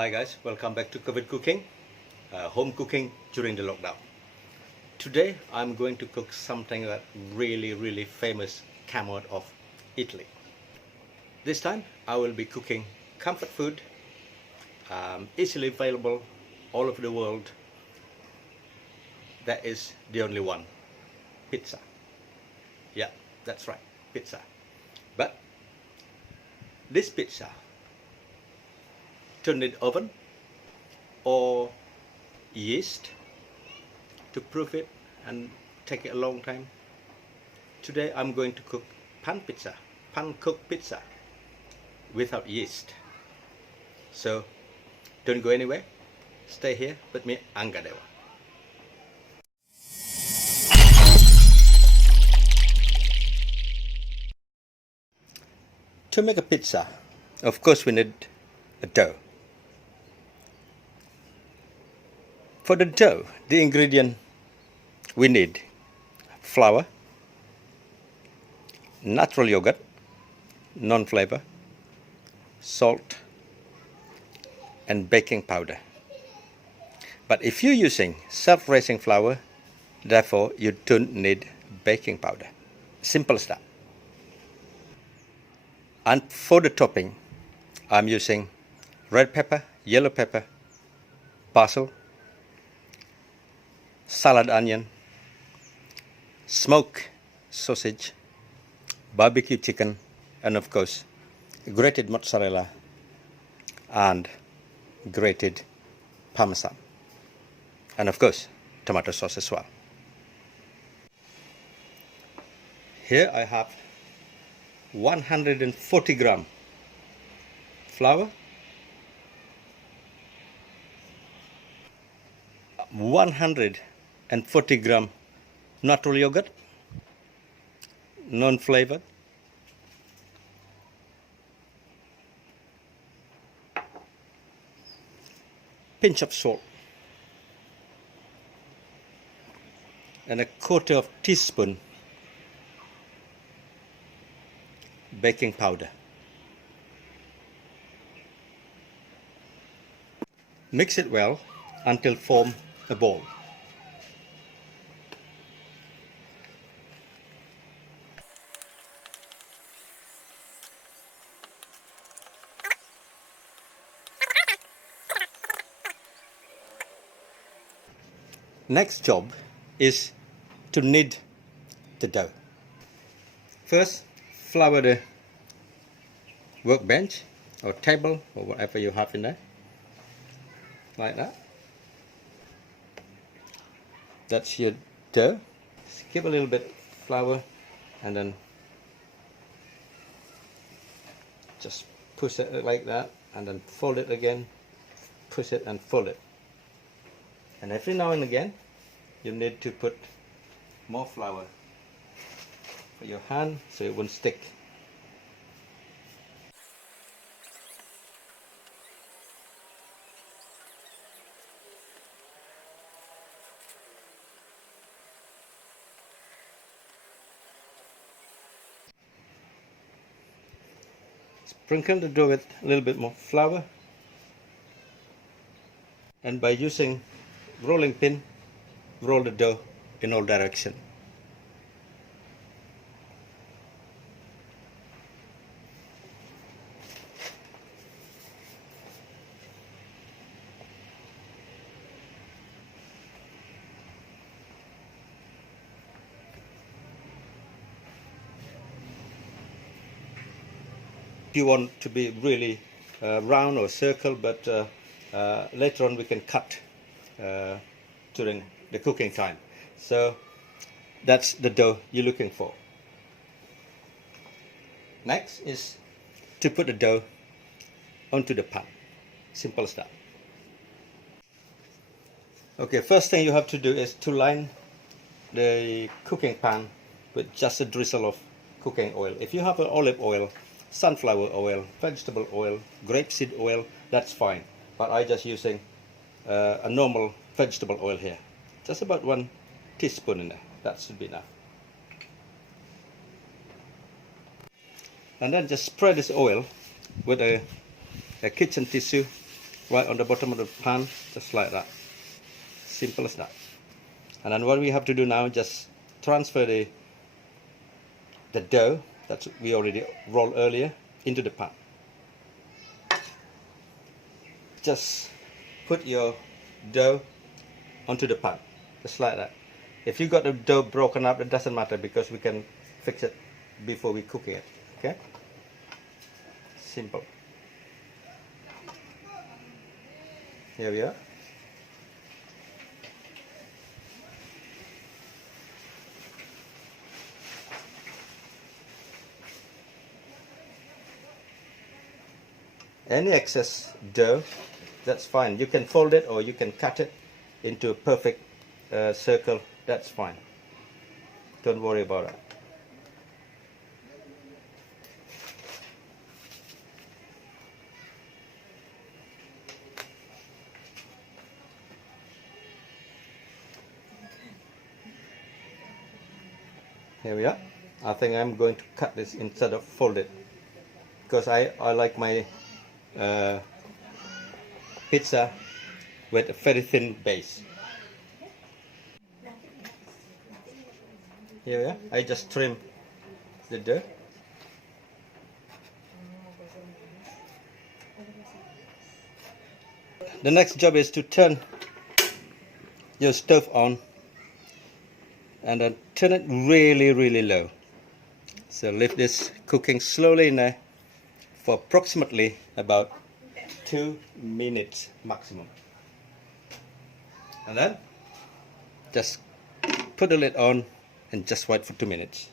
Hi guys, welcome back to COVID cooking, home cooking during the lockdown. Today I'm going to cook something that really famous came out of Italy. This time I will be cooking comfort food, easily available all over the world. That is the only one, pizza. Yeah, that's right, pizza. But this pizza to need oven or yeast to proof it and take it a long time. Today I'm going to cook pan cooked pizza without yeast. So don't go anywhere, stay here with me, Angga Dewa. To make a pizza, of course we need a dough. For the dough, the ingredient we need: flour, natural yogurt, non-flavor, salt, and baking powder. But if you're using self-raising flour, therefore you don't need baking powder. Simple as that. And for the topping, I'm using red pepper, yellow pepper, basil, salad onion, smoked sausage, barbecue chicken, and of course grated mozzarella and grated parmesan, and of course tomato sauce as well. Here I have 140 gram flour, 140 gram natural yogurt, non-flavored, pinch of salt, and a quarter of teaspoon baking powder. Mix it well until form a ball. Next job is to knead the dough. First, flour the workbench or table or whatever you have in there, like that. That's your dough. Skip a little bit of flour and then just push it like that, and then fold it again, push it and fold it. And every now and again you need to put more flour for your hand so it won't stick. Sprinkle the dough with a little bit more flour, and by using rolling pin, roll the dough in all directions. If you want to be really round or circle, but later on we can cut during the cooking time. So that's the dough you're looking for. Next is to put the dough onto the pan. Simple as that. Okay, first thing you have to do is to line the cooking pan with just a drizzle of cooking oil. If you have an olive oil, sunflower oil, vegetable oil, grapeseed oil, that's fine. But I'm just using a normal vegetable oil here. Just about 1 teaspoon in there. That should be enough. And then just spread this oil with a kitchen tissue right on the bottom of the pan, just like that. Simple as that. And then what we have to do now, just transfer the dough that we already rolled earlier into the pan. Just put your dough onto the pan, just like that. If you got the dough broken up, it doesn't matter because we can fix it before we cook it. Okay? Simple. Here we are. Any excess dough, that's fine. You can fold it or you can cut it into a perfect circle. That's fine. Don't worry about it. Here we are. I think I'm going to cut this instead of fold it because I like my pizza with a very thin base. Here we are. I just trim the dough. The next job is to turn your stove on and then turn it really low. So leave this cooking slowly in there for approximately about 2 minutes maximum. And then just put the lid on and just wait for 2 minutes.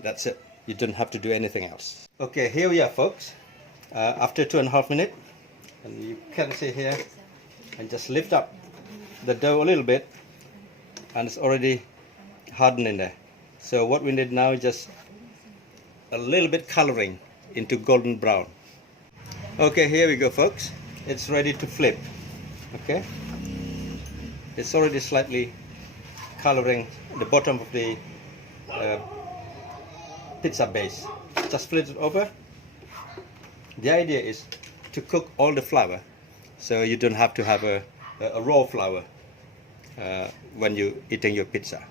That's it. You don't have to do anything else. Okay, here we are, folks. After 2.5 minutes, and you can see here, and just lift up the dough a little bit, and it's already hardened in there. So what we need now is just a little bit coloring into golden brown. Okay, here we go, folks. It's ready to flip. Okay, it's already slightly coloring the bottom of the pizza base. Just flip it over. The idea is to cook all the flour, so you don't have to have a raw flour when you're eating your pizza.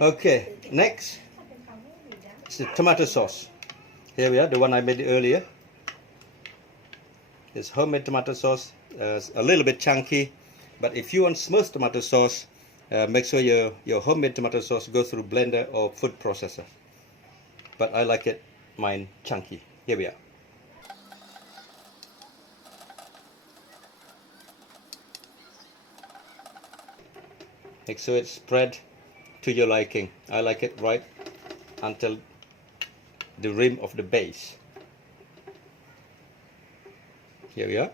Okay, next is the tomato sauce. Here we are, the one I made earlier. It's homemade tomato sauce, a little bit chunky, but if you want smooth tomato sauce, make sure your homemade tomato sauce goes through blender or food processor. But I like it mine chunky. Here we are. Make sure it's spread to your liking. I like it right until the rim of the base. Here we are.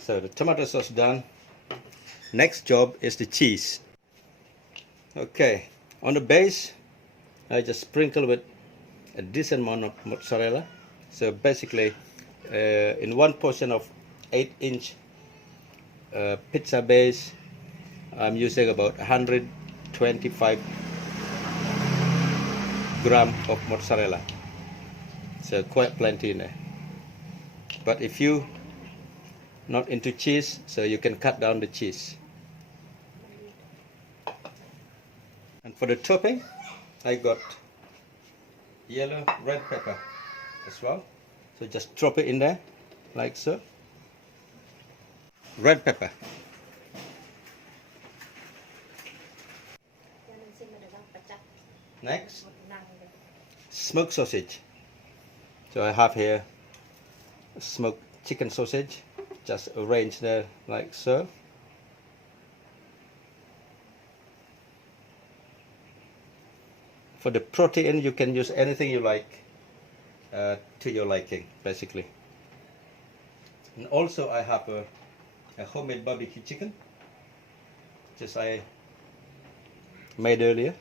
So the tomato sauce done. Next job is the cheese. Okay, on the base I just sprinkle with a decent amount of mozzarella. So basically in one portion of 8-inch pizza base, I'm using about 125 gram of mozzarella. So quite plenty in there. But if you not into cheese, so you can cut down the cheese. And for the topping, I got yellow red pepper as well. So just drop it in there like so. Red pepper. Next, smoked sausage. So I have here smoked chicken sausage, just arrange there like so. For the protein, you can use anything you like to your liking, basically. And also I have a homemade barbecue chicken, just I made earlier.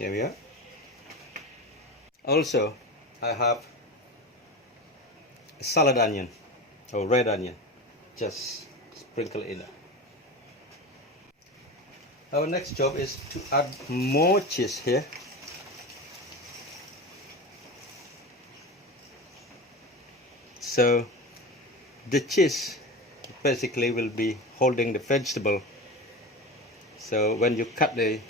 Here we are. Also, I have a salad onion or red onion. Just sprinkle in there. Our next job is to add more cheese here. So the cheese basically will be holding the vegetable. So when you cut the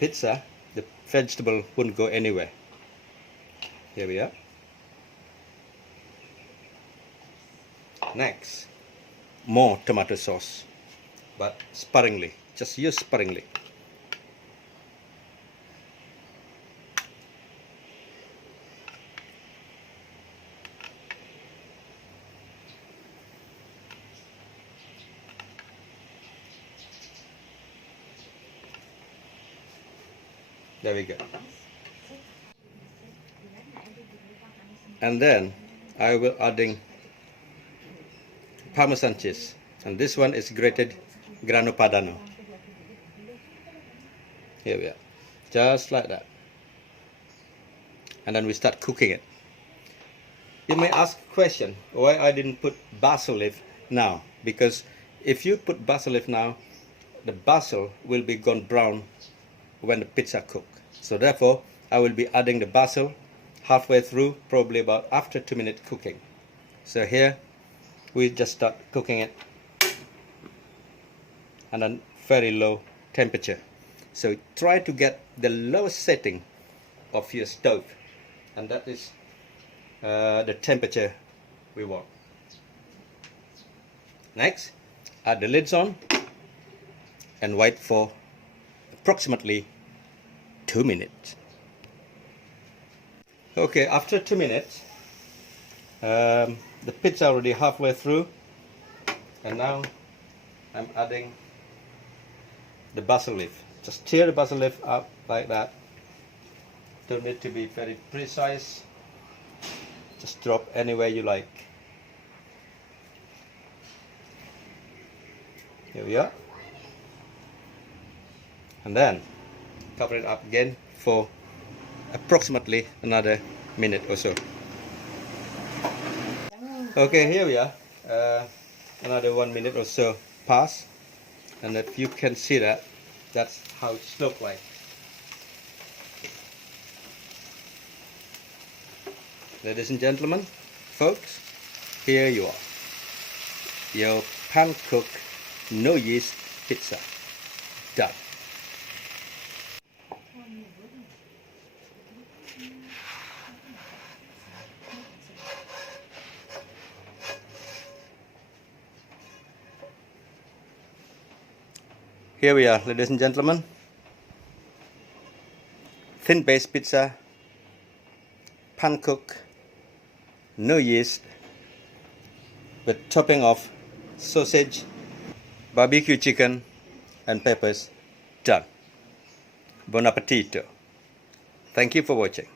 pizza, the vegetable wouldn't go anywhere. Here we are. Next, more tomato sauce, but sparingly. Just use sparingly. There we go. And then I will adding parmesan cheese, and this one is grated grano padano. Here we are, just like that. And then we start cooking it. You may ask a question, why I didn't put basil leaf now? Because if you put basil leaf now, the basil will be gone brown when the pizza cook. So therefore, I will be adding the basil halfway through, probably about after 2-minute cooking. So here, we just start cooking it, and then very low temperature. So try to get the lowest setting of your stove, and that is the temperature we want. Next, add the lids on and wait for approximately 2 minutes. Okay, after 2 minutes, the pizza already halfway through, and now I'm adding the basil leaf. Just tear the basil leaf up like that. Don't need to be very precise. Just drop anywhere you like. Here we are. And then cover it up again for approximately another minute or so. Okay, here we are. Another 1 minute or so passed, and if you can see that, that's how it looks like. Ladies and gentlemen, folks, here you are. Your pan-cooked, no yeast pizza. Done. Here we are, ladies and gentlemen. Thin base pizza, pan cook, no yeast, with topping of sausage, barbecue chicken, and peppers. Done. Buon appetito. Thank you for watching.